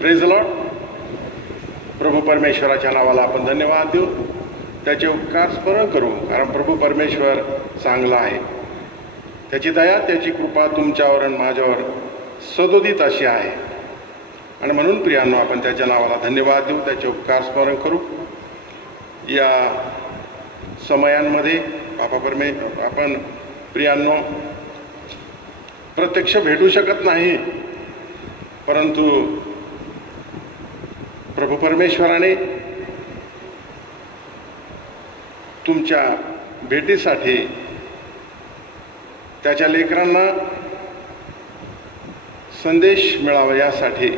Praise Lord. प्रभू परमेश्वराच्या नावाला आपण धन्यवाद देऊ, त्याचे उपकार स्मरण करू, कारण प्रभू परमेश्वर चांगला आहे. त्याची दया, त्याची कृपा तुमच्यावर आणि माझ्यावर सदोदित अशी आहे. आणि म्हणून प्रियांनो, आपण त्याच्या नावाला धन्यवाद देऊ, त्याचे उपकार स्मरण करू. या समयांमध्ये आपण प्रियांनो प्रत्यक्ष भेटू शकत नाही, परंतु प्रभू परमेश्वराने तुमच्या भेटीसाठी त्याच्या लेकरांना संदेश मिळावा यासाठी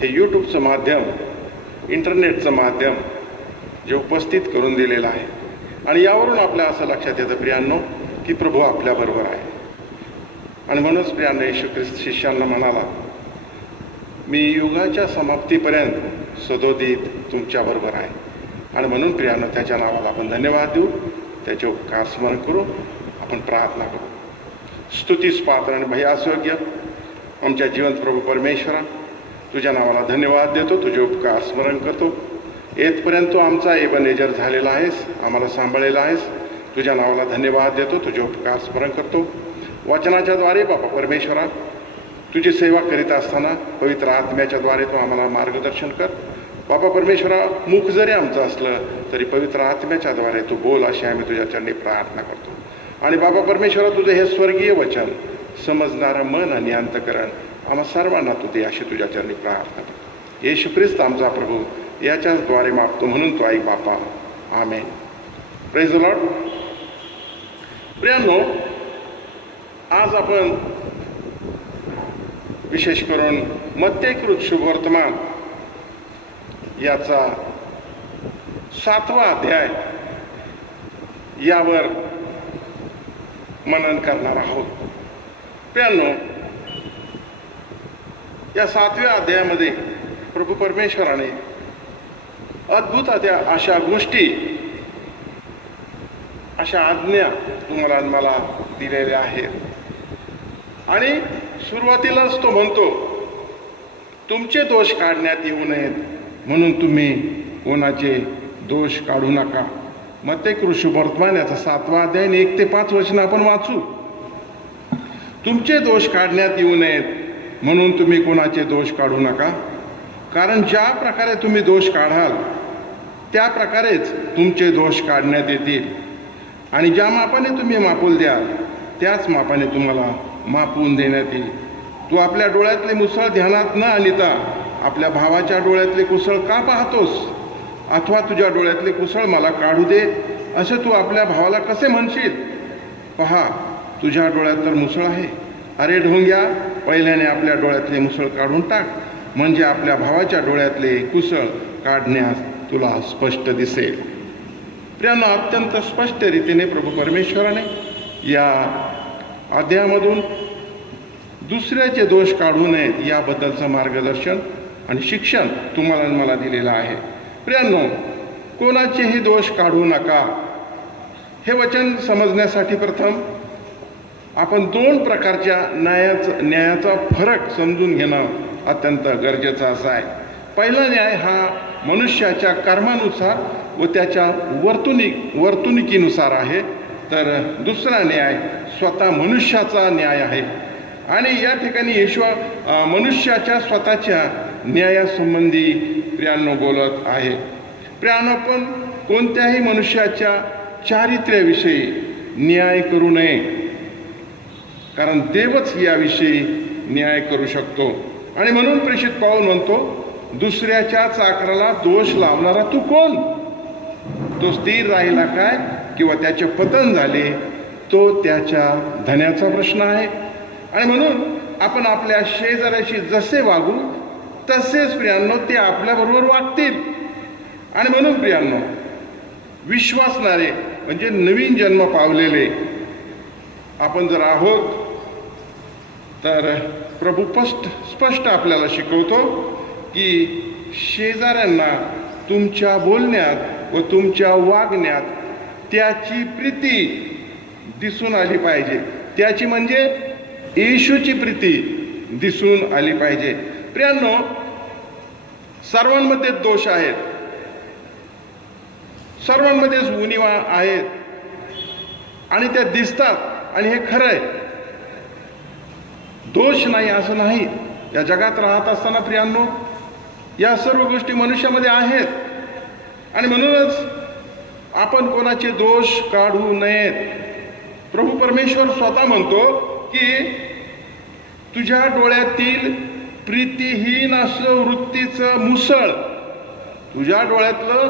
हे यूट्यूबचं माध्यम, इंटरनेटचं माध्यम जे उपस्थित करून दिलेलं आहे. आणि यावरून आपल्या असं लक्षात येतं प्रियांनो की प्रभू आपल्याबरोबर आहे. आणि म्हणूनच प्रियांनो, येशू ख्रिस्त शिष्यांना म्हणाला, मी युगाच्या समाप्तीपर्यंत सदोदित तुमच्याबरोबर आहे. आणि म्हणून प्रियांनो, त्याच्या नावाला आपण धन्यवाद देऊ, त्याचे उपकार स्मरण करू, आपण प्रार्थना करू. स्तुतीस पात्र आणि भयासयोग्य आमच्या जिवंत प्रभू परमेश्वरा, तुझ्या नावाला धन्यवाद देतो, तुझे उपकार स्मरण करतो. येथपर्यंत तू आमचा एबनेजर झालेला आहेस, आम्हाला सांभाळलेला आहेस. तुझ्या नावाला धन्यवाद देतो, तुझे उपकार स्मरण करतो. वचनाच्या द्वारे बाबा परमेश्वरा, तुझी सेवा करीत असताना पवित्र आत्म्याच्या द्वारे तू आम्हाला मार्गदर्शन कर. बाबा परमेश्वरा, मुख जरी आमचं असलं तरी पवित्र आत्म्याच्या द्वारे तू बोल, अशी आम्ही तुझ्या चरणी प्रार्थना करतो. आणि बाबा परमेश्वरा, तुझं हे स्वर्गीय वचन समजणारं मन आणि अंतकरण आम्हा सर्वांना तू दे, अशी तुझ्या चरणी प्रार्थना करतो. येशू ख्रिस्त आमचा प्रभू याच्याच द्वारे मागतो, म्हणून तो ऐक बापा. आमेन. Praise the Lord. प्रियांनो, आज आपण विशेष करून मत्तेकृत शुभवर्तमान याचा 7वा अध्याय यावर मनन करणार आहोत. प्रियांनो, या 7व्या अध्यायामध्ये प्रभू परमेश्वराने अद्भुत अशा गोष्टी, अशा आज्ञा तुम्हाला आणि मला दिलेल्या आहेत. आणि सुरुवातीलाच तो म्हणतो, तुमचे दोष काढण्यात येऊ नयेत म्हणून तुम्ही कोणाचे दोष काढू नका. मत्तेकृत शुभवर्तमान याचा 7वा अध्याय 1 ते 5 वचन आपण वाचू. तुमचे दोष काढण्यात येऊ नयेत म्हणून तुम्ही कोणाचे दोष काढू नका, कारण ज्या प्रकारे तुम्ही दोष काढाल त्या प्रकारेच तुमचे दोष काढण्यात येतील. आणि ज्या मापाने तुम्ही मापूल द्याल त्याच मापाने तुम्हाला मापून देण्यात येईल. तू आपल्या डोळ्यातले मुसळ ध्यानात न आणता आपल्या भावाच्या डोळ्यातले कुसळ का पाहतोस? अथवा तुझ्या डोळ्यातले कुसळ मला काढू दे असं तू आपल्या भावाला कसे म्हणशील? पहा, तुझ्या डोळ्यात तर मुसळ आहे. अरे ढोंग्या, पहिल्याने आपल्या डोळ्यातले मुसळ काढून टाक, म्हणजे आपल्या भावाच्या डोळ्यातले कुसळ काढण्यास तुला स्पष्ट दिसेल. प्रियांनो, अत्यंत स्पष्ट रीतीने प्रभू परमेश्वराने या अध्यायामधून दुसऱ्याचे दोष काढू नयेत याबद्दलचं मार्गदर्शन आणि शिक्षण तुम्हाला आणि मला दिलेलं आहे. प्रियांनो, कोणाचेही दोष काढू नका हे वचन समजण्यासाठी प्रथम आपण 2 प्रकारच्या न्यायाचा फरक समजून घेणं अत्यंत गरजेचं असं आहे. पहिला न्याय हा मनुष्याच्या कर्मानुसार व त्याच्या वर्तणुकीनुसार आहे, तर दुसरा न्याय स्वतः मनुष्याचा न्याय आहे. आणि या ठिकाणी येशू मनुष्याच्या स्वतःच्या न्यायासंबंधी प्रियांनो बोलत आहे. प्रियांनो, पण कोणत्याही मनुष्याच्या चारित्र्याविषयी न्याय करू नये, कारण देवच याविषयी न्याय करू शकतो. आणि म्हणून प्रेषित पाऊल म्हणतो, दुसऱ्याच्या चाकराला दोष लावणारा तू कोण? तो स्थिर राहिला काय किंवा त्याचे पतन झाले, तो त्याच्या धन्याचा प्रश्न आहे. आणि म्हणून आपण आपल्या शेजाऱ्याशी जसे वागू तसेच प्रियांनो ते आपल्याबरोबर वागतील. आणि म्हणून प्रियांनो, विश्वासणारे म्हणजे नवीन जन्म पावलेले आपण जर आहोत, तर प्रभू स्पष्ट आपल्याला शिकवतो की शेजाऱ्यांना तुमच्या बोलण्यात व तुमच्या वागण्यात त्याची प्रीती दिसून आली पाहिजे. त्याची म्हणजे येशूची प्रीती दिसून आली पाहिजे. प्रियांनो, सर्वांमध्ये दोष आहेत, सर्वांमध्येच उणिवा आहेत आणि त्या दिसतात आणि हे खरं आहे. दोष नाही असं नाही. या जगात राहत असताना प्रियांनो, या सर्व गोष्टी मनुष्यामध्ये आहेत आणि म्हणूनच आपण कोणाचे दोष काढू नयेत. प्रभू परमेश्वर स्वतः म्हणतो की तुझ्या डोळ्यातील प्रीतिहीन असं वृत्तीचं मुसळ, तुझ्या डोळ्यातलं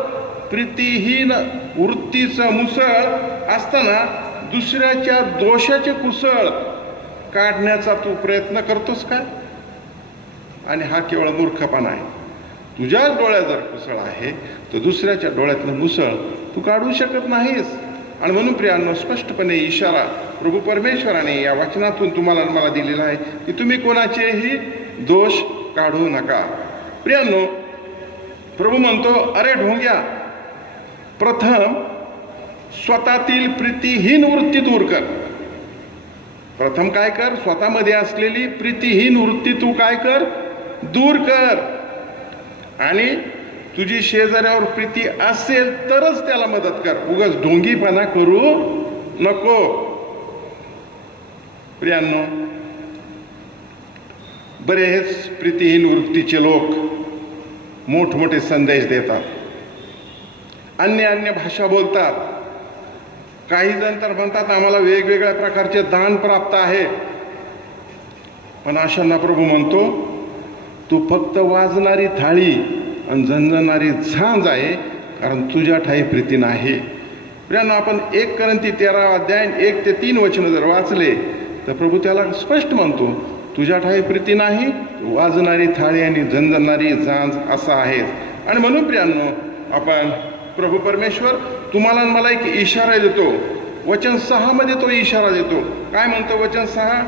प्रीतिहीन वृत्तीचं मुसळ असताना दुसऱ्याच्या दोषाचे कुसळ काढण्याचा तू प्रयत्न करतोस का? आणि हा केवळ मूर्खपणा आहे. तुझ्या डोळ्यात जर कुसळ आहे तर दुसऱ्याच्या डोळ्यातलं मुसळ तू काढू शकत नाहीस. आणि म्हणून प्रियांनो, स्पष्टपणे इशारा प्रभू परमेश्वराने या वचनातून तुम्हाला मला दिलेला आहे की तुम्ही कोणाचेही दोष काढू नका. प्रियांनो, प्रभू म्हणतो, अरे ढोंग्या, प्रथम स्वतःतील प्रीतिहीन वृत्ती दूर कर. प्रथम काय कर? स्वतःमध्ये असलेली प्रीतिहीन वृत्ती तू काय कर? दूर कर. आणि तुझी शेजाऱ्यावर प्रीती असेल तरच त्याला मदत कर. उगाच ढोंगीपणा करू नको. प्रियांनो, बरेच प्रीतिहीन वृत्तीचे लोक मोठमोठे संदेश देतात, अन्य भाषा बोलतात. काही जण तर म्हणतात आम्हाला वेगवेगळ्या प्रकारचे दान प्राप्त आहे. पण अशांना प्रभू म्हणतो, तू फक्त वाजणारी थाळी आणि झणझणारी झांज आहे, कारण तुझ्या ठाई प्रीती नाही. प्रियांनो, आपण 1 कोरिंथी 13 अध्याय 1 ते 3 वचन जर वाचले तर प्रभू त्याला स्पष्ट म्हणतो, तुझ्या ठाई प्रीती नाही, वाजणारी थाळी आणि झणझणारी झांज असा आहे. आणि म्हणून प्रियांनो, आपण प्रभू परमेश्वर तुम्हाला मला एक इशारा देतो. वचन 6 मध्ये तो इशारा देतो. काय म्हणतो वचन 6?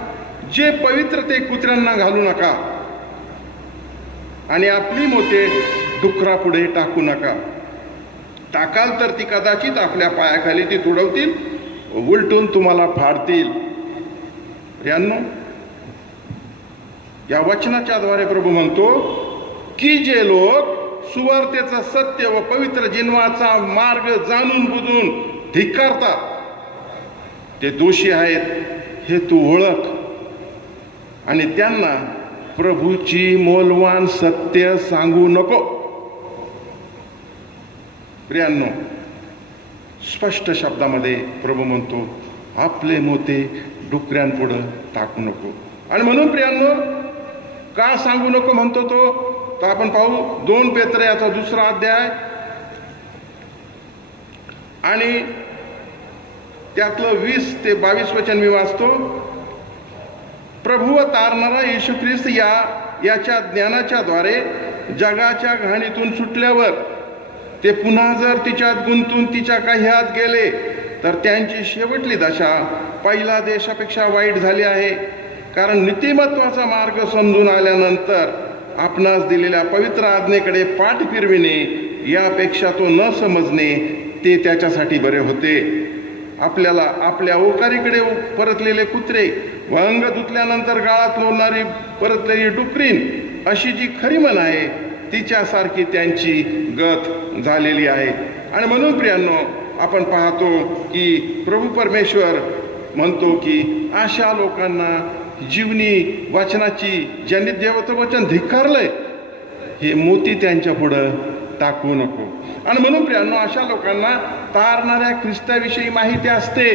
जे पवित्र ते कुत्र्यांना घालू नका आणि आपली मोठे डुकरापुढे टाकू नका. टाकाल तर ती कदाचित आपल्या पायाखाली ती तुडवतील, उलटून तुम्हाला फाडतील. यांनो, या वचनाच्या द्वारे प्रभू म्हणतो की जे लोक सुवार्तेचं सत्य व पवित्र जीवनाचा मार्ग जाणून बुजून धिक्कारतात ते दोषी आहेत हे तू ओळख आणि त्यांना प्रभूची मौल्यवान सत्य सांगू नको. प्रियांनो, स्पष्ट शब्दामध्ये प्रभू म्हणतो, आपले मोते डुकऱ्यांपुढं टाकू नको. आणि म्हणून प्रियांनो, का सांगू नको म्हणतो तो? तर आपण पाहू 2 पेत्र याचा 2रा अध्याय आणि त्यातलं 20 ते 22 वचन मी वाचतो. प्रभू तारणारा येशू ख्रिस्त याच्या ज्ञानाच्या द्वारे जगाच्या घाणीतून सुटल्यावर ते पुन्हा जर तिच्यात गुंतून तिच्या कह्यात गेले तर त्यांची शेवटली दशा पहिल्या देशापेक्षा वाईट झाली आहे. कारण नीतिमत्वाचा मार्ग समजून आल्यानंतर आपणास दिलेल्या पवित्र आज्ञेकडे पाठ फिरविणे यापेक्षा तो न समजणे ते त्याच्यासाठी बरे होते. आपल्याला आपल्या ओकारीकडे परतलेले कुत्रे व अंग धुतल्यानंतर गाळात लोळणारी परतलेली डुकरीण अशी जी खरी मन आहे तिच्यासारखी त्यांची गत झालेली आहे. आणि म्हणून प्रियांनो, आपण पाहतो की प्रभू परमेश्वर म्हणतो की अशा लोकांना जीवनी वचनाची, ज्यांनी देवाचं वचन धिक्कारलंय, हे मोती त्यांच्या पुढं टाकू नको. आणि म्हणून प्रियांनो, अशा लोकांना तारणाऱ्या ख्रिस्ताविषयी माहिती असते,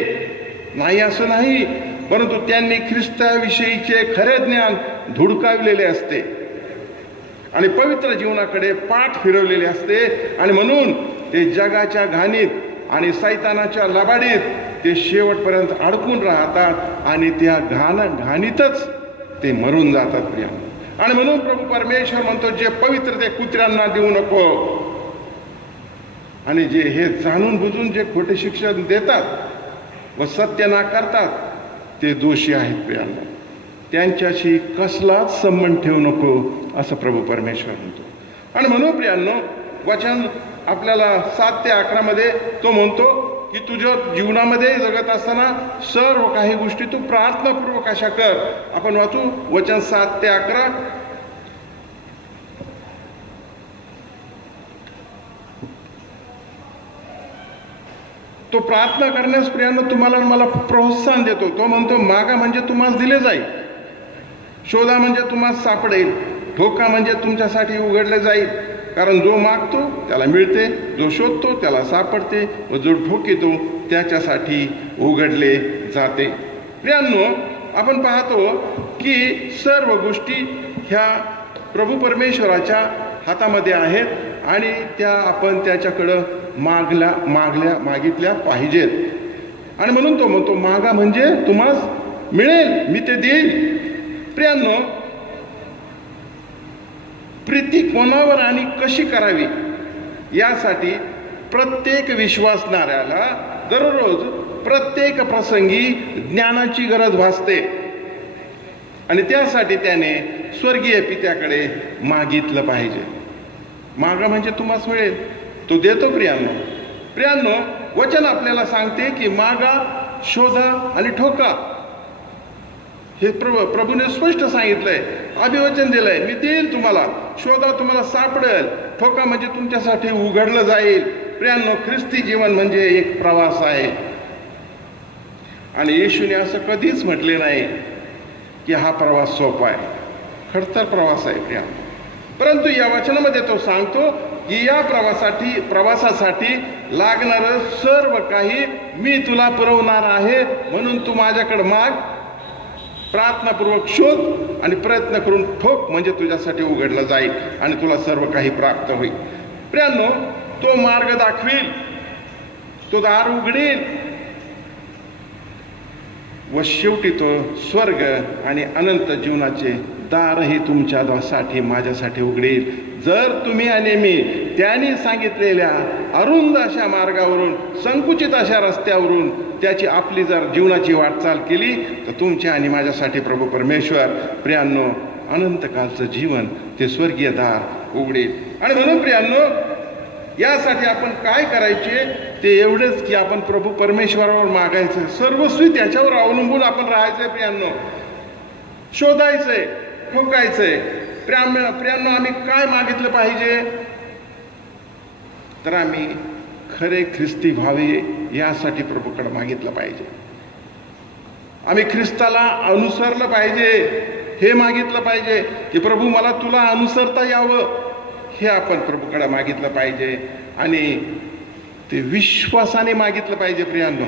नाही असं नाही, परंतु त्यांनी ख्रिस्ताविषयीचे खरे ज्ञान धुडकावलेले असते आणि पवित्र जीवनाकडे पाठ फिरवलेले असते. आणि म्हणून ते जगाच्या घाणीत आणि सैतानाच्या लबाडीत ते शेवटपर्यंत अडकून राहतात आणि त्या घाणीतच ते मरून जातात प्रियांनो. आणि म्हणून प्रभू परमेश्वर म्हणतो, जे पवित्र ते कुत्र्यांना देऊ नको. आणि जे हे जाणून बुजून जे खोटे शिक्षण देतात व सत्य नाकारतात ते दोषी आहेत प्रियांनो. त्यांच्याशी कसलाच संबंध ठेवू नको असं प्रभू परमेश्वर म्हणतो. आणि म्हणून प्रियांनो, वचन आपल्याला 7 ते 11 मध्ये तो म्हणतो, की तुझ्या जीवनामध्ये जगत असताना सर्व काही गोष्टी तू प्रार्थनापूर्वक अशा कर. आपण वाचू वचन 7 ते 11. तो प्रार्थना करण्यास प्रियांनो तुम्हाला मला प्रोत्साहन देतो. तो म्हणतो, मागा म्हणजे तुम्हाला दिले जाईल, शोधा म्हणजे तुम्हाला सापडेल, ठोका म्हणजे तुमच्यासाठी उघडले जाईल. कारण जो मागतो त्याला मिळते, जो शोधतो त्याला सापडते, व जो ठोकितो त्याच्यासाठी उघडले जाते. प्रियांनो, आपण पाहतो की सर्व गोष्टी ह्या प्रभू परमेश्वराच्या हातामध्ये आहेत आणि त्या आपण त्याच्याकडं मागितल्या पाहिजेत. आणि म्हणून तो म्हणतो, मागा म्हणजे तुम्हाला मिळेल, मी ते देईल. प्रियांनो, प्रीती कोणावर आणि कशी करावी यासाठी प्रत्येक विश्वासणाऱ्याला दररोज प्रत्येक प्रसंगी ज्ञानाची गरज भासते आणि त्यासाठी त्याने स्वर्गीय पित्याकडे मागितलं पाहिजे. मागा म्हणजे तुम्हाला मिळेल, तो देतो. प्रियांनो, वचन आपल्याला सांगते की मागा, शोधा आणि ठोका. हे प्रभूने स्पष्ट सांगितलंय, अभिवचन दिलंय, मी देईल तुम्हाला. शोधा, तुम्हाला सापडेल. ठोका म्हणजे तुमच्यासाठी उघडलं जाईल. प्रियांनो, ख्रिस्ती जीवन म्हणजे एक प्रवास आहे आणि येशूने असं कधीच म्हटले नाही की हा प्रवास सोपा आहे. खडतर प्रवास आहे प्रियांनो. परंतु या वचनामध्ये तो सांगतो की या प्रवासासाठी लागणारं सर्व काही मी तुला पुरवणार आहे. म्हणून तू माझ्याकडे माग, प्रार्थनापूर्वक शोध आणि प्रयत्न करून ठोक म्हणजे तुझ्यासाठी उघडलं जाईल आणि तुला सर्व काही प्राप्त होईल. प्रियांनो, तो मार्ग दाखवील, तो दार उघडेल व शेवटी तो स्वर्ग आणि अनंत जीवनाचे दारही तुमच्यासाठी माझ्यासाठी उघडेल. जर तुम्ही आणि मी त्यांनी सांगितलेल्या अरुंद अशा मार्गावरून, संकुचित अशा रस्त्यावरून त्याची आपली जर जीवनाची वाटचाल केली तर तुमच्या आणि माझ्यासाठी प्रभू परमेश्वर प्रियांनो अनंतकालचं जीवन, ते स्वर्गीय दार उघडेल. आणि म्हणून प्रियांनो, यासाठी आपण काय करायचे ते एवढेच की आपण प्रभू परमेश्वरावर मागायचं, सर्वस्वी त्याच्यावर अवलंबून आपण राहायचंय. प्रियांनो, शोधायचंय, ठोकायचंय. प्रियांनो, आम्ही काय मागितलं पाहिजे तर आम्ही खरे ख्रिस्ती व्हावे यासाठी प्रभूकडे मागितलं पाहिजे. आम्ही ख्रिस्ताला अनुसरलं पाहिजे, हे मागितलं पाहिजे की प्रभू मला तुला अनुसरता यावं, हे आपण प्रभूकडे मागितलं पाहिजे. आणि ते विश्वासाने मागितलं पाहिजे. प्रियांनो,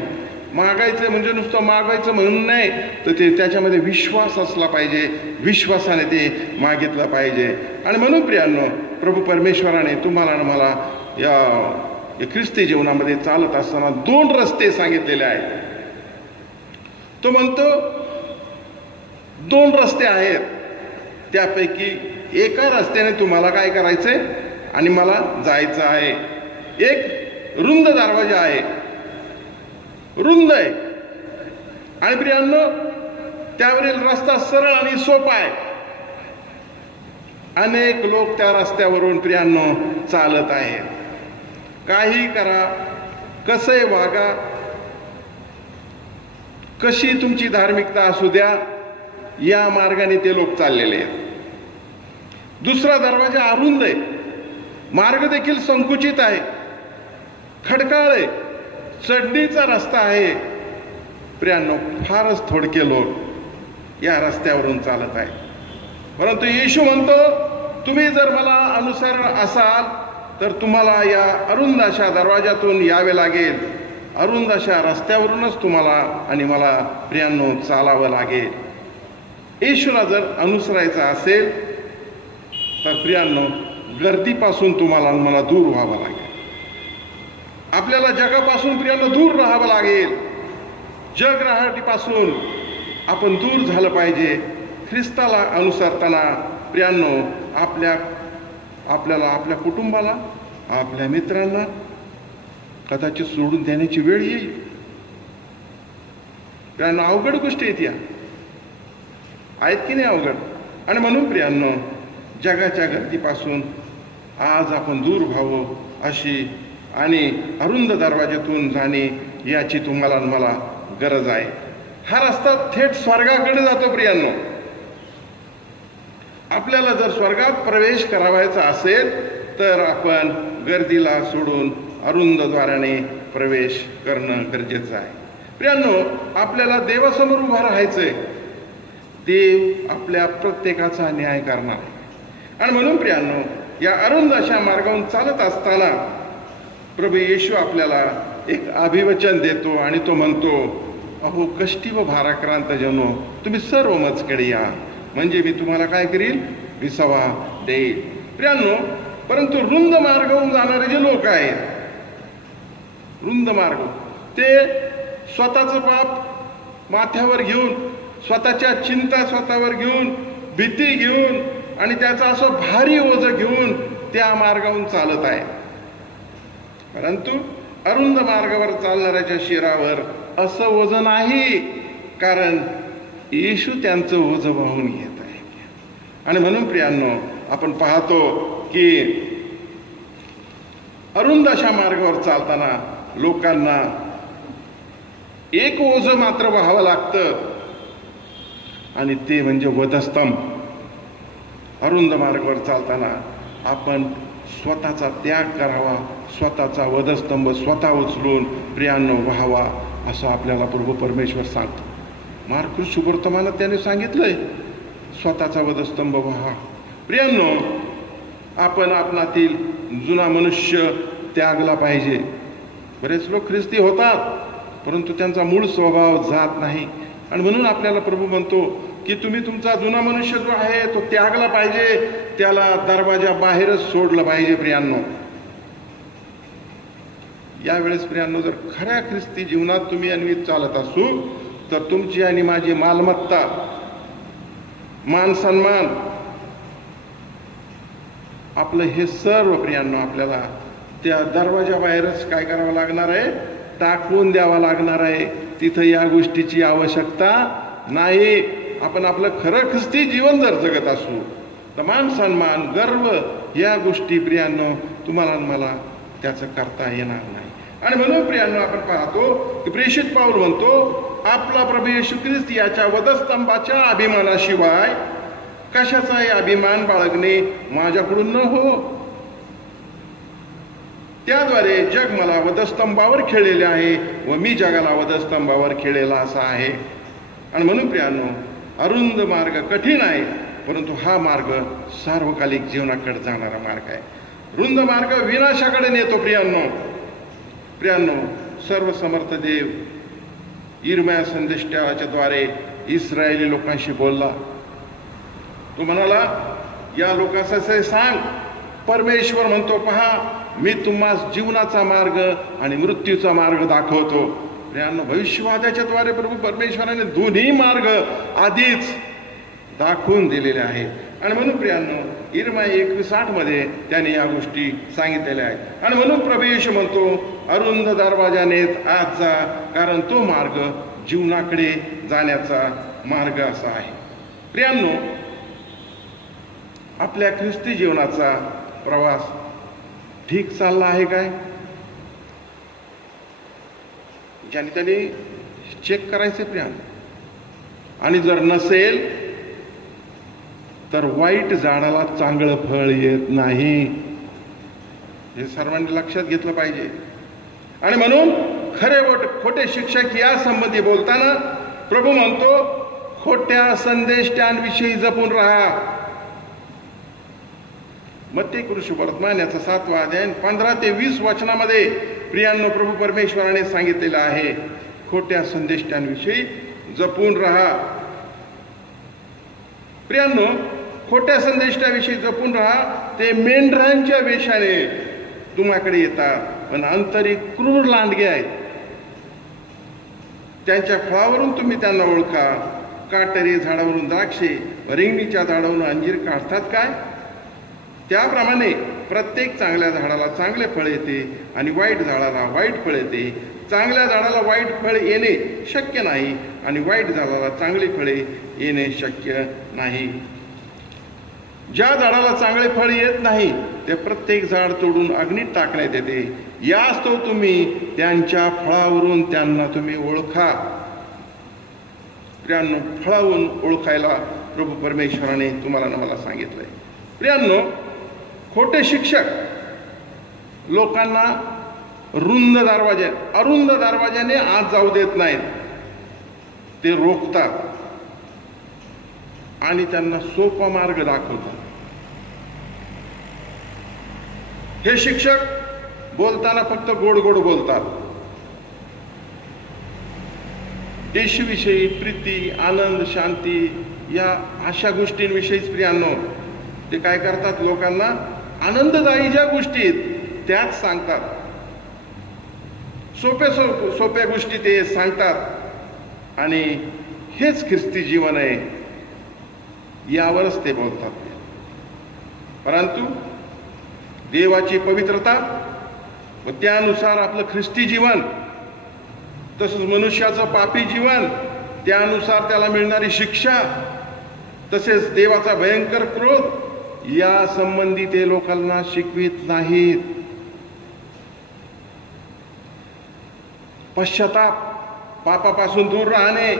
मागायचं म्हणजे नुसतं मागायचं म्हणून नाही, तर ते त्याच्यामध्ये विश्वास असला पाहिजे, विश्वासाने ते मागितलं पाहिजे. आणि म्हणून प्रियांनो, प्रभू परमेश्वराने तुम्हाला आणि मला या ख्रिस्ती जीवनामध्ये चालत असताना 2 रस्ते सांगितलेले आहेत. तो म्हणतो 2 रस्ते आहेत, त्यापैकी एका रस्त्याने तुम्हाला काय करायचंय आणि मला जायचं आहे. एक रुंद दरवाजा आहे, रुंद आहे. आणि प्रियांनो, त्यावरील रस्ता सरळ आणि सोपा आहे. अनेक लोक त्या रस्त्यावरून प्रियांनो चालत आहेत. काही करा, कसंही वागा, कशी तुमची धार्मिकता असू द्या, या मार्गाने ते लोक चाललेले आहेत. दुसरा दरवाजा अरुंद आहे, मार्ग देखील संकुचित आहे, खडकाळ आहे, चढणीचा रस्ता आहे. प्रियांनो, फारच थोडके लोक या रस्त्यावरून चालत आहेत. परंतु येशू म्हणतो, तुम्ही जर मला अनुसरण असाल तर तुम्हाला या अरुंद अशा दरवाजातून यावे लागेल, अरुंद अशा रस्त्यावरूनच तुम्हाला आणि मला प्रियांनो चालावं लागेल. येशूला जर अनुसरायचं असेल तर प्रियांनो, गर्दीपासून तुम्हाला मला दूर व्हावं लागेल. आपल्याला जगापासून प्रियांनो दूर राहावं लागेल. जगराहाटीपासून आपण दूर झालं पाहिजे. ख्रिस्ताला अनुसरताना प्रियांनो आपल्याला आपल्या कुटुंबाला, आपल्या मित्रांना कदाचित सोडून देण्याची वेळ येईल. प्रियांनो, अवघड गोष्टी आहेत या, आहेत की नाही अवघड. आणि म्हणून प्रियांनो, जगाच्या गर्दीपासून आज आपण दूर व्हावं अशी आणि अरुंद दरवाज्यातून जाणे याची तुम्हाला आणि मला गरज आहे. हा रस्ता थेट स्वर्गाकडे जातो प्रियांनो. आपल्याला जर स्वर्गात प्रवेश करावायचा असेल तर आपण गर्दीला सोडून अरुंद द्वाराने प्रवेश करणं गरजेचं आहे. प्रियांनो, आपल्याला देवासमोर उभं राहायचंय. देव आपल्या प्रत्येकाचा न्याय करणार आहे. आणि म्हणून प्रियांनो, या अरुंद अशा मार्गावरून चालत असताना प्रभू येशू आपल्याला एक अभिवचन देतो आणि तो म्हणतो, अहो कष्टी व भाराक्रांत जनो, तुम्ही सर्व माझकडे या, म्हणजे मी तुम्हाला काय करील, विसावा देईल. प्रियांनो, परंतु रुंद मार्गावरून जाणारे जे लोक आहेत, रुंद मार्ग, ते स्वतःचं पाप माथ्यावर घेऊन, स्वतःच्या चिंता स्वतःवर घेऊन, भीती घेऊन आणि त्याचं असं भारी ओझं घेऊन त्या मार्गावरून चालत आहे. परंतु अरुंद मार्गावर चालणाऱ्याच्या शिरावर असं ओझं नाही, कारण येशू त्यांचं ओझं वाहून घेत आहे. आणि म्हणून प्रियांनो, आपण पाहतो की अरुंद अशा मार्गावर चालताना लोकांना एक ओझं मात्र व्हावं लागतं, आणि ते म्हणजे वधस्तंभ. अरुंद मार्गावर चालताना आपण स्वतःचा त्याग करावा, स्वतःचा वधस्तंभ स्वतः उचलून प्रियांनो व्हावा, असं आपल्याला प्रभू परमेश्वर सांगतो. मार्कुस शुभवर्तमानात त्याने सांगितलंय, स्वतःचा वधस्तंभ व्हा. प्रियांनो, आपण आपणातील जुना मनुष्य त्यागला पाहिजे. बरेच लोक ख्रिस्ती होतात, परंतु त्यांचा मूळ स्वभाव जात नाही. आणि म्हणून आपल्याला प्रभू म्हणतो की तुम्ही तुमचा जुना मनुष्य जो आहे तो त्यागला पाहिजे, त्याला दरवाजा बाहेरच सोडलं पाहिजे. प्रियांनो, यावेळेस प्रियांनो, जर खऱ्या ख्रिस्ती जीवनात तुम्ही अन्वित चालत असू तर तुमची आणि माझी मालमत्ता, मान सन्मान, आपलं हे सर्व प्रियांनो आपल्याला त्या दरवाजाबाहेरच काय करावं लागणार आहे, टाकून द्यावा लागणार आहे. तिथं या गोष्टीची आवश्यकता नाही. आपण आपलं खरं ख्रिस्ती जीवन जर जगत असू तर मान सन्मान, गर्व, या गोष्टी प्रियांनो तुम्हाला मला त्याचं करता येणार नाही. आणि म्हणून प्रियांनो, आपण पाहतो की प्रेषित पाऊल म्हणतो, आपला प्रभू येशू ख्रिस्त याच्या वधस्तंभाच्या अभिमानाशिवाय कशाचाही अभिमान बाळगणे माझ्याकडून न हो. त्याद्वारे जग मला वधस्तंभावर खेळलेले आहे व मी जगाला वधस्तंभावर खेळलेला असा आहे. आणि म्हणून प्रियांनो, अरुंद मार्ग कठीण आहे, परंतु हा मार्ग सार्वकालिक जीवनाकडे जाणारा मार्ग आहे. रुंद मार्ग विनाशाकडे नेतो. प्रियांनो, सर्व समर्थ देव इर्म्या संदेष्टाच्या द्वारे इस्रायली लोकांशी बोलला. तो म्हणाला, या लोकांचे सांग, परमेश्वर म्हणतो, पहा मी तुम्हास जीवनाचा मार्ग आणि मृत्यूचा मार्ग दाखवतो. प्रियांनो, भविष्यवादाच्या द्वारे प्रभू परमेश्वराने दोन्ही मार्ग आधीच दाखवून दिलेले आहेत. आणि म्हणून प्रियांनो, इर्म्या 21:8 मध्ये त्याने या गोष्टी सांगितलेल्या आहेत. आणि म्हणून प्रभू येशू म्हणतो, अरुंद दरवाजानेच आत जा, कारण तो मार्ग जीवनाकडे जाण्याचा मार्ग असा आहे. प्रियांनो, आपल्या ख्रिस्ती जीवनाचा प्रवास ठीक चालला आहे काय, ज्याने त्याने चेक करायचे प्रियांनो. आणि जर नसेल तर वाईट झाडाला चांगलं फळ येत नाही, हे सर्वांनी लक्षात घेतलं पाहिजे. आणि म्हणून खरे व खोटे शिक्षक या संबंधी बोलताना प्रभू म्हणतो, खोट्या संदेष्टांविषयी जपून राहा. मत्ती शुभवर्तमान याचा 7वा अध्याय 15 ते 20 वचनामध्ये प्रियांनो प्रभू परमेश्वराने सांगितलेलं आहे, खोट्या संदेष्टांविषयी जपून राहा. प्रियांनो, खोट्या संदेष्टाविषयी जपून राहा. ते मेंढरांच्या वेशाने तुम्हाकडे येतात, पण अंतरी क्रूर लांडगे आहेत. त्यांच्या फळावरून तुम्ही त्यांना ओळखा. काटेरी झाडावरून द्राक्षे, रिंगणीच्या झाडावरून अंजीर काढतात काय? त्याप्रमाणे प्रत्येक चांगल्या झाडाला चांगले फळ येते आणि वाईट झाडाला वाईट फळ येते. चांगल्या झाडाला वाईट फळ येणे शक्य नाही आणि वाईट झाडाला चांगली फळे येणे शक्य नाही. ज्या झाडाला चांगले फळ येत नाही ते प्रत्येक झाड तोडून अग्नीत टाकण्यात येते. यास्तव तुम्ही त्यांच्या फळावरून त्यांना तुम्ही ओळखा. प्रियांनो, फळावरून ओळखायला प्रभू परमेश्वराने तुम्हाला न मला सांगितलंय. प्रियांनो, खोटे शिक्षक लोकांना अरुंद दरवाजाने आत जाऊ देत नाहीत. ते रोखतात आणि त्यांना सोपा मार्ग दाखवतात. हे शिक्षक बोलताना फक्त गोड गोड बोलतात. येशूविषयी प्रीती, आनंद, शांती या अशा गोष्टींविषयीच प्रियांनो ते काय करतात, लोकांना आनंददायी ज्या गोष्टी आहेत त्याच सांगतात. सोप्या गोष्टी ते सांगतात आणि हेच ख्रिस्ती जीवन आहे यावरच ते बोलतात. परंतु देवाची पवित्रता व त्यानुसार आपलं ख्रिस्ती जीवन, तसंच मनुष्याचं पापी जीवन, त्यानुसार त्याला मिळणारी शिक्षा, तसेच देवाचा भयंकर क्रोध या संबंधी ते लोकांना शिकवित नाहीत. पश्चाताप, पापापासून दूर राहणे,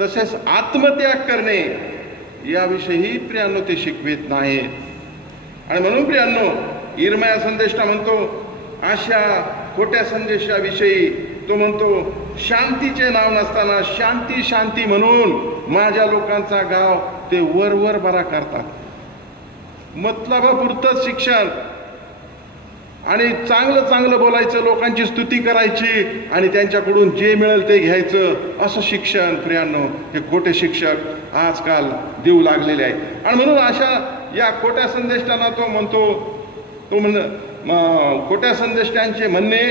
तसेच आत्मत्याग करणे याविषयी प्रियांनो ते शिकवित नाहीत. आणि म्हणून प्रियांनो, इर्मया संदेष्टा म्हणतो अशा खोट्या संदेशाविषयी, तो म्हणतो शांतीचे नाव नसताना शांती शांती म्हणून माझ्या लोकांचा गाव ते वर बरा करतात. मतलबापुरतं शिक्षण आणि चांगलं बोलायचं, लोकांची स्तुती करायची आणि त्यांच्याकडून जे मिळेल ते घ्यायचं, असं शिक्षण प्रियांनो हे खोटे शिक्षक आजकाल देऊ लागलेले आहेत. आणि म्हणून अशा या खोट्या संदेष्टांना तो म्हणतो, खोट्या संदेष्टांचे म्हणणे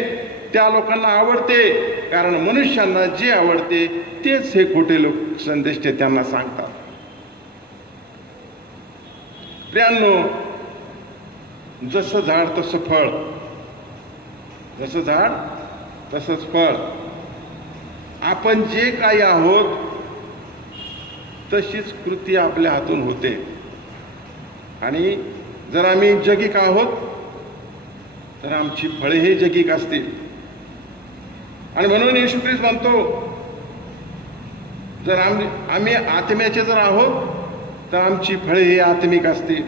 त्या लोकांना आवडते, कारण मनुष्यांना जे आवडते तेच हे खोटे लोक संदेष्टे त्यांना सांगतात. प्रियांनो, जसं झाड तसं फळ, जसं झाड तसंच फळ. आपण जे काही आहोत तशीच कृती आपल्या हातून होते. आणि जर आम्ही जगिक आहोत तर आमची फळे हे जगिक असतील. आणि म्हणून येशू ख्रिस्त म्हणतो, जर आम्ही आत्म्याचे जर आहोत तर आमची फळे हे आत्मिक असतील.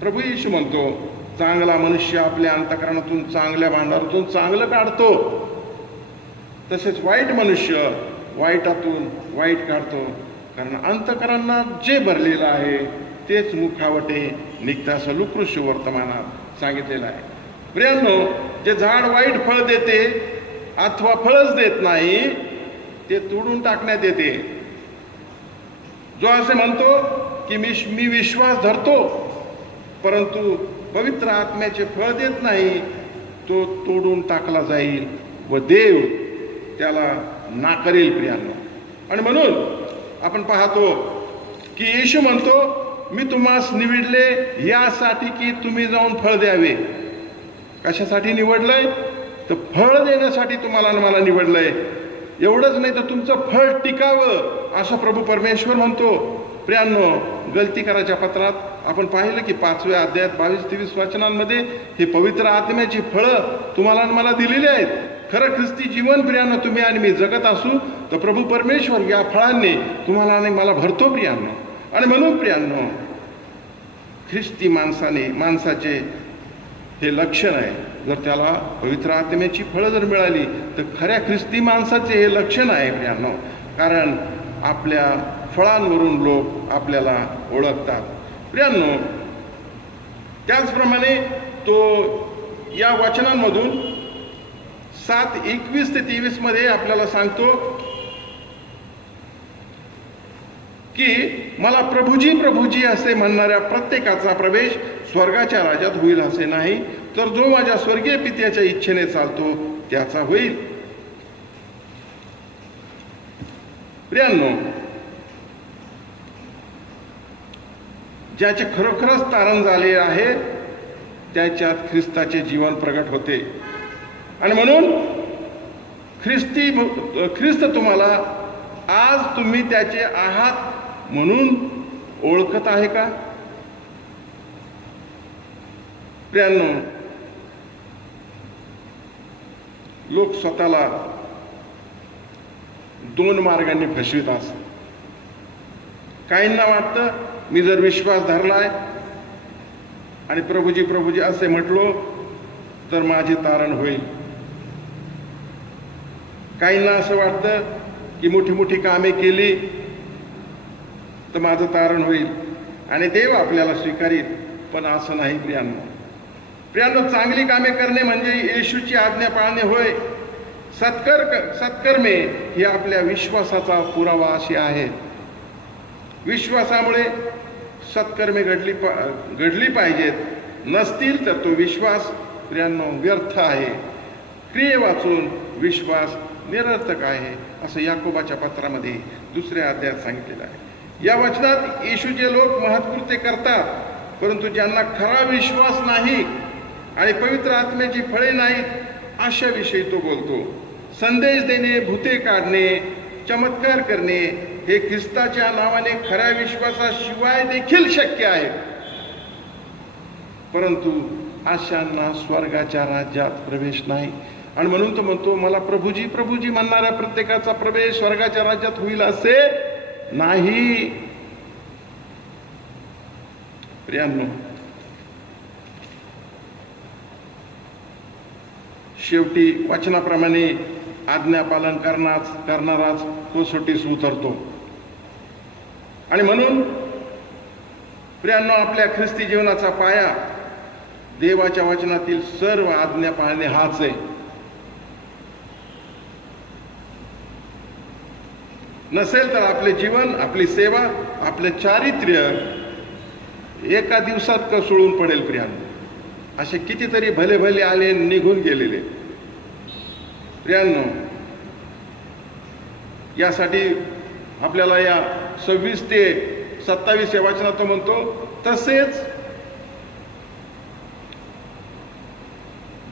प्रभू येशू म्हणतो, चांगला मनुष्य आपल्या अंतःकरणातून चांगल्या भांडारातून चांगलं काढतो, तसेच वाईट मनुष्य वाईटातून वाईट काढतो, कारण अंतःकरणात जे भरलेलं आहे तेच मुखावटे निघतं, असं लुकृष्य वर्तमानात सांगितलेलं आहे. प्रियांनो, जे झाड वाईट फळ देते अथवा फळच देत नाही ते तोडून टाकण्यात येते. जो असे म्हणतो की मी विश्वास धरतो परंतु पवित्र आत्म्याचे फळ देत नाही, तो तोडून टाकला जाईल व देव त्याला नाकारेल प्रियांनो. आणि म्हणून आपण पाहतो की येशू म्हणतो, मी तुम्हास निवडले यासाठी की तुम्ही जाऊन फळ द्यावे. कशासाठी निवडलंय? तर फळ देण्यासाठी तुम्हाला मला निवडलंय. एवढंच नाही तर तुमचं फळ टिकावं, असं प्रभू परमेश्वर म्हणतो. प्रियांनो, गलती करायच्या पत्रात आपण पाहिलं की 5व्या अध्यायात 22-23 वचनांमध्ये हे पवित्र आत्म्याची फळं तुम्हाला मला दिलेली आहेत. खरं ख्रिस्ती जीवन प्रियांनो तुम्ही आणि मी जगत असू तर प्रभू परमेश्वर या फळांनी तुम्हाला आणि मला भरतो प्रियांनो. आणि म्हणून प्रियांनो, ख्रिस्ती माणसाचे हे लक्षण आहे. जर त्याला पवित्र आत्म्याची फळं जर मिळाली तर खऱ्या ख्रिस्ती माणसाचे हे लक्षण आहे प्रियांनो, कारण आपल्या फळांवरून लोक आपल्याला ओळखतात. प्रियांनो, त्याचप्रमाणे तो या वचनांमधून 7:21 ते 23 मध्ये आपल्याला सांगतो की मला प्रभुजी प्रभुजी असे म्हणणाऱ्या प्रत्येकाचा प्रवेश स्वर्गाच्या राज्यात होईल असे नाही, तर जो माझ्या स्वर्गीय पित्याच्या इच्छेने चालतो त्याचा होईल. प्रियांनो, ज्याचे खरोखरच तारण झाले आहे त्याच्यात ख्रिस्ताचे जीवन प्रगट होते. आणि म्हणून ख्रिस्त तुम्हाला आज तुम्ही त्याचे आहात म्हणून ओळखत आहे का? प्रियांनो, लोक स्वतःला दोन मार्गांनी फसवित असतात. काहींना वाटतं मी जर विश्वास धरलाय आणि प्रभूजी प्रभूजी असे म्हटलो तर माझे तारण होईल. काहींना असं वाटतं की मोठी मोठी कामे केली तर माझं तारण होईल आणि देव आपल्याला स्वीकारीत. पण असं नाही प्रियांनो. प्रियांनो, चांगली कामे करणे म्हणजे येशूची आज्ञा पाळणे होय. सत्कर्मे ही आपल्या विश्वासाचा पुरावा अशी आहे. विश्वासामुळे सत्कर्मे घडली पाहिजेत. नसतील तर तो विश्वास प्रियांनो व्यर्थ आहे. क्रिये वाचून विश्वास निरर्थक आहे असं याकोबाच्या पत्रामध्ये 2 अध्यायात सांगितलेलं आहे. या वचनात येशूचे लोक महत्कृत्य करतात, परंतु ज्यांना खरा विश्वास नाही आणि पवित्र आत्म्याची फळे नाहीत अशाविषयी तो बोलतो. संदेश देणे, भूते काढणे, चमत्कार करणे हे ख्रिस्ताच्या नावाने खऱ्या विश्वासाशिवाय देखील शक्य आहे, परंतु अशांना स्वर्गाच्या राज्यात प्रवेश नाही. आणि म्हणून तो म्हणतो मला प्रभूजी प्रभूजी म्हणणाऱ्या प्रत्येकाचा प्रवेश स्वर्गाच्या राज्यात होईल असे नाही. प्रियांनो, शेवटी वचनाप्रमाणे आज्ञापालन करणाराच कसोटीस उतरतो. आणि म्हणून प्रियांनो, आपल्या ख्रिस्ती जीवनाचा पाया देवाच्या वचनातील सर्व आज्ञा पाळणे हाच आहे. नसेल तर आपले जीवन, आपली सेवा, आपले चारित्र्य एका दिवसात कसळून पडेल. प्रियांनो, असे कितीतरी भले भले आले निघून गेलेले. प्रियांनो, यासाठी आपल्याला या 26 ते 27 या वचनात म्हणतो तसेच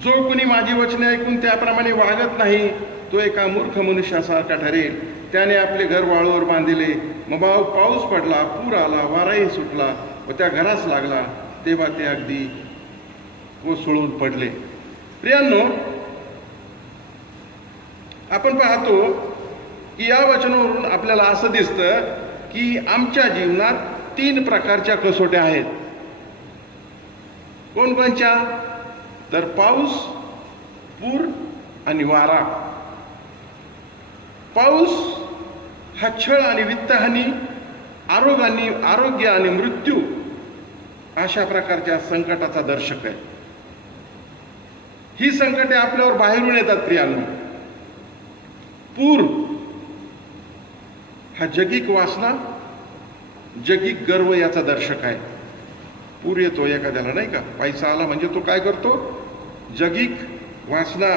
जो कोणी माझी वचने ऐकून त्याप्रमाणे वागत नाही तो एका मूर्ख मनुष्यासारखा ठरेल. त्याने आपले घर वाळूवर बांधिले, मग पाऊस पडला, पूर आला, वाराही सुटला व त्या घरास लागला, तेव्हा ते अगदी कोसळून पडले. प्रियांनो, आपण पाहतो की या वचनावरून आपल्याला असं दिसतं की आमच्या जीवनात 3 प्रकारच्या कसोट्या आहेत. कोणकोणच्या? तर पाऊस, पूर आणि वारा. पाऊस हा छळ आणि वित्तहानी, आरोग्य आणि मृत्यू अशा प्रकारच्या संकटाचा दर्शक आहे. ही संकटे आपल्यावर बाहेरून येतात. प्रियांनो, पूर हा जगिक वासना, जगिक गर्व याचा दर्शक आहे. पूर येतो एखाद्याला, नाही का, पैसा आला म्हणजे तो काय करतो? जगिक वासना,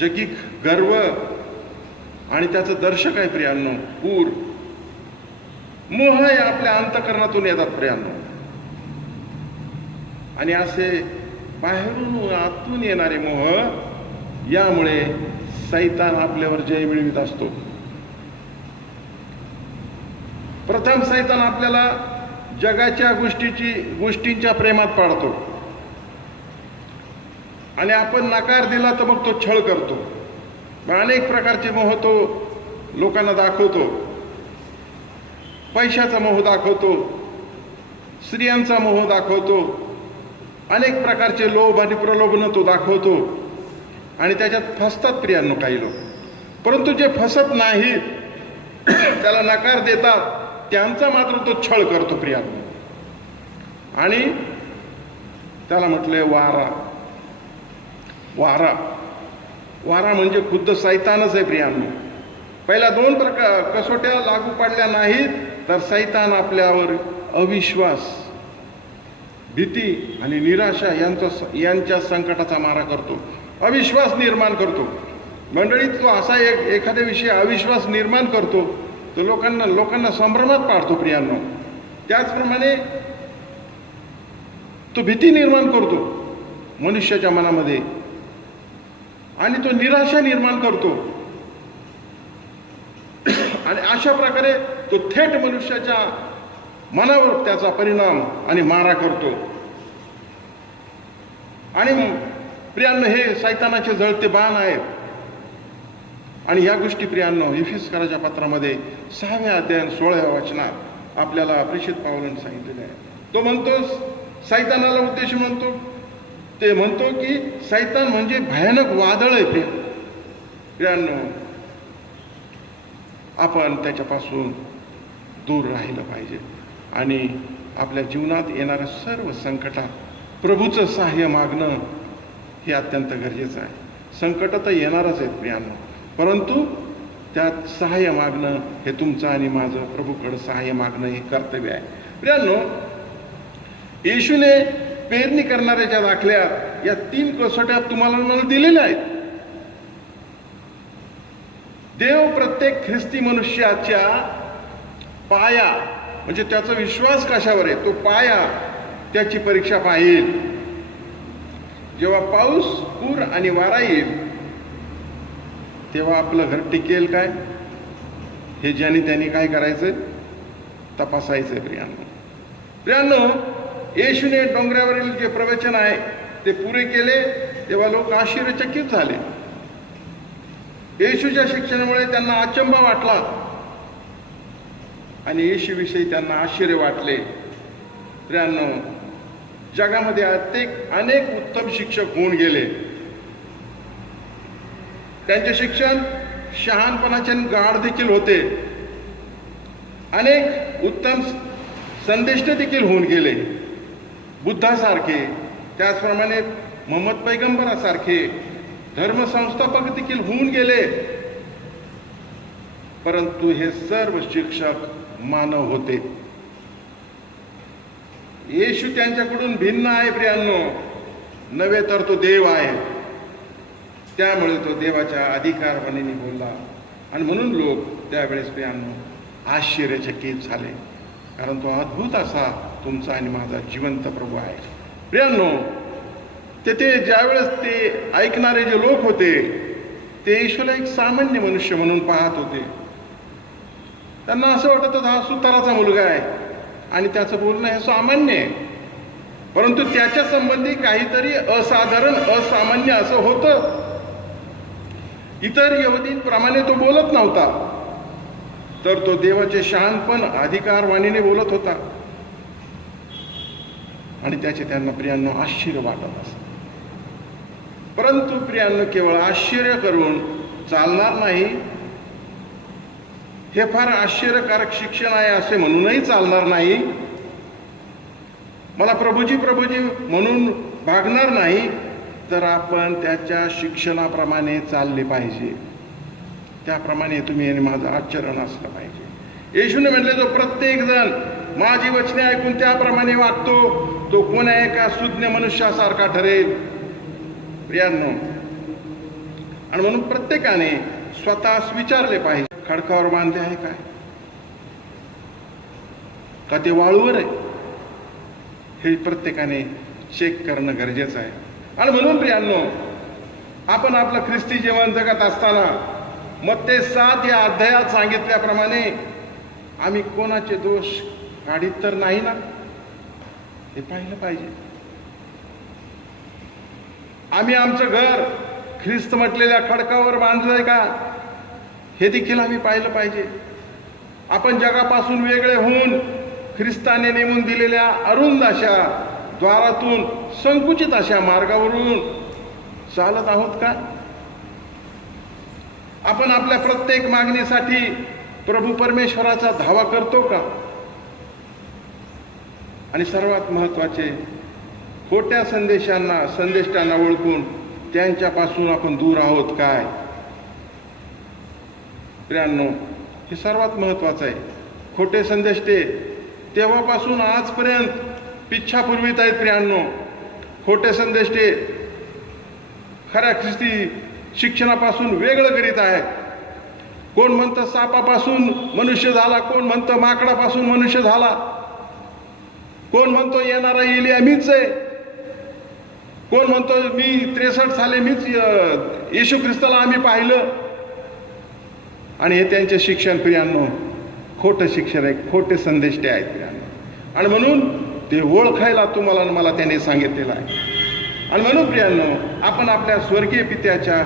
जगिक गर्व आणि त्याचं दर्शक आहे प्रियांनो पूर. मोह हे आपल्या अंतःकरणातून येतात प्रियांनो. आणि असे बाहेरून आतून येणारे मोह, यामुळे सैतान आपल्यावर जय मिळवित असतो. प्रथम सैतान आपल्याला जगाच्या गोष्टींच्या प्रेमात पाडतो आणि आपण नकार दिला तर मग तो छळ करतो. अनेक प्रकारचे मोह तो लोकांना दाखवतो. पैशाचा मोह दाखवतो, स्त्रियांचा मोह दाखवतो, अनेक प्रकारचे लोभ आणि प्रलोभन तो दाखवतो आणि त्याच्यात फसतात प्रियांनो काही लोक. परंतु जे फसत नाहीत, त्याला नकार देतात, त्यांचा मात्र तो छळ करतो प्रियांनो. आणि त्याला म्हटलंय वारा. वारा वारा म्हणजे खुद्द सैतानच आहे प्रियांनो. पहिल्या 2 कसोट्या लागू पडल्या नाहीत तर सैतान आपल्यावर अविश्वास, भीती आणि निराशा यांच्या संकटाचा मारा करतो, अविश्वास निर्माण करतो. मंडळीत तो असा एखाद्या विषयी अविश्वास निर्माण करतो तो लोकांना संभ्रमात पाडतो प्रियांनो. त्याचप्रमाणे तो भीती निर्माण करतो मनुष्याच्या मनामध्ये आणि तो निराशा निर्माण करतो. आणि अशा प्रकारे तो थेट मनुष्याच्या मनावर त्याचा परिणाम आणि मारा करतो. आणि प्रियांनो, हे सैतानाचे जळते बाण आहेत. आणि या गोष्टी प्रियांनो इफिसकराच्या पत्रामध्ये 6व्या अध्याय 16व्या वचनात आपल्याला प्रेषित पावलांनी सांगितलेलं आहे. तो म्हणतो, सैतानाला उद्देश म्हणतो, ते म्हणतो की सैतान म्हणजे भयानक वादळ आहे प्रियांनो. आपण त्याच्यापासून दूर राहिलं पाहिजे आणि आपल्या जीवनात येणाऱ्या सर्व संकटात प्रभूचं सहाय्य मागणं हे अत्यंत गरजेचं आहे. संकट तर येणारच आहेत प्रियांनो, परंतु त्यात सहाय्य मागणं हे तुमचं आणि माझं प्रभूकडं सहाय्य मागणं हे कर्तव्य आहे. प्रियांनो, येशूने पेरणी करणाऱ्याच्या दाखल्यात या 3 कसोट्या तुम्हाला मला दिलेल्या आहेत. देव प्रत्येक ख्रिस्ती मनुष्याच्या पाया म्हणजे त्याचा विश्वास कशावर आहे तो पाया त्याची परीक्षा पाहिल. जेव्हा पाऊस, पूर आणि वारा येईल तेव्हा आपलं घर टिकेल काय हे ज्यांनी त्यांनी काय करायचं, तपासायचं. प्रियांनो, येशूने डोंगरावरील जे प्रवचन आहे ते पुरे केले तेव्हा लोक आश्चर्यचकित झाले. येशूच्या शिक्षणामुळे त्यांना अचंबा वाटला आणि येशूविषयी त्यांना आश्चर्य वाटले. प्रियांनो, जगामध्ये अनेक उत्तम शिक्षक होऊन गेले. त्यांचे शिक्षण शहाणपणाचे गाढ देखील होते. अनेक उत्तम संदेष्टे देखील होऊन गेले, बुद्धासारखे, त्याचप्रमाणे मोहम्मद पैगंबरासारखे धर्मसंस्थापक देखील होऊन गेले. परंतु हे सर्व शिक्षक मानव होते. येशू त्यांच्याकडून भिन्न आहे प्रियांनो, नव्हे तर तो देव आहे. त्यामुळे तो देवाच्या अधिकारवाणीने बोलला आणि म्हणून लोक त्यावेळेस प्रियांनो आश्चर्यचकित झाले, कारण तो अद्भुत असा तुमचा आणि माझा जिवंत प्रभू आहे. प्रियांनो, तेथे ज्यावेळेस ते ऐकणारे जे लोक होते ते येशूला एक सामान्य मनुष्य म्हणून पाहत होते. त्यांना असं वाटत होतं हा सुताराचा मुलगा आहे आणि त्याचं बोलणं हे सामान्य आहे, परंतु त्याच्या संबंधी काहीतरी असाधारण, असामान्य असं होतं. इतर यहुदींप्रमाणे तो बोलत नव्हता, तर तो देवाचे शहाणपण अधिकारवाणीने बोलत होता आणि त्याचे त्यांना प्रियांनो आश्चर्य वाटत असत. परंतु प्रियांनो, केवळ आश्चर्य करून चालणार नाही. हे फार आश्चर्यकारक शिक्षण आहे असे म्हणूनही चालणार नाही. मला प्रभूजी प्रभूजी म्हणून भागणार नाही, तर आपण त्याच्या शिक्षणाप्रमाणे चालले पाहिजे. त्याप्रमाणे तुम्ही आणि माझं आचरण असलं पाहिजे. येशूने म्हटले, जो प्रत्येक जण माझी वचने ऐकून त्याप्रमाणे वागतो तो कोण्या एका सुज्ञ मनुष्यासारखा ठरेल. प्रियांनो, आणि म्हणून प्रत्येकाने स्वतःस विचारले पाहिजे, खडकावर बांधले आहे काय, का ते वाळूवर आहे, हे प्रत्येकाने चेक करणं गरजेचं आहे. आणि म्हणून प्रियांनो, आपण आपलं ख्रिस्ती जीवन जगत असताना मत्ते 7 या अध्यायात सांगितल्याप्रमाणे आम्ही कोणाचे दोष काढीत तर नाही ना, हे पाहिलं पाहिजे. आम्ही आमचं घर ख्रिस्त म्हटलेल्या खडकावर बांधलंय का, हे देखील आम्ही पाहिलं पाहिजे. आपण जगापासून वेगळे होऊन ख्रिस्ताने नेमून दिलेल्या अरुंद अशा द्वारातून संकुचित अशा मार्गावरून चालत आहोत का? आपण आपल्या प्रत्येक मागणीसाठी प्रभू परमेश्वराचा धावा करतो का? आणि सर्वात महत्त्वाचे, खोट्या संदेष्टांना ओळखून त्यांच्यापासून आपण दूर आहोत काय? प्रियांनो, हे सर्वात महत्त्वाचं आहे. खोटे संदेष्टे तेव्हापासून आजपर्यंत पिच्छा पुरवित आहेत प्रियांनो. खोटे संदेष्टे खऱ्या ख्रिस्ती शिक्षणापासून वेगळं करीत आहेत. कोण म्हणतं सापापासून मनुष्य झाला, कोण म्हणतं माकडापासून मनुष्य झाला, कोण म्हणतो येणारा एलिया मीच आहे, कोण म्हणतो मी 63 साले मीच येशू ख्रिस्ताला आम्ही पाहिलं. आणि हे त्यांचे शिक्षण प्रियांनो खोटं शिक्षण आहे, खोटे संदेष्टे आहेत प्रियांनो. आणि म्हणून ते ओळखायला तुम्हाला आणि मला त्याने सांगितलेलं आहे. आणि म्हणून प्रियांनो, आपण आपल्या स्वर्गीय पित्याच्या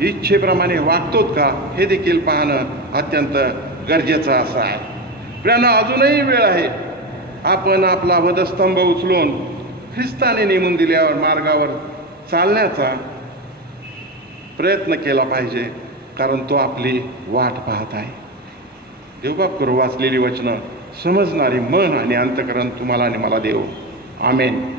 इच्छेप्रमाणे वागतोत का हे देखील पाहणं अत्यंत गरजेचं असं आहे. प्रियांनो, अजूनही वेळ आहे. आपण आपला वधस्तंभ उचलून ख्रिस्ताने नेमून दिल्यावर मार्गावर चालण्याचा प्रयत्न केला पाहिजे, कारण तो आपली वाट पाहत आहे. देवबाप करू वाचलेली वचनं समजणारी मन आणि अंतःकरण तुम्हाला आणि मला देव. आमेन.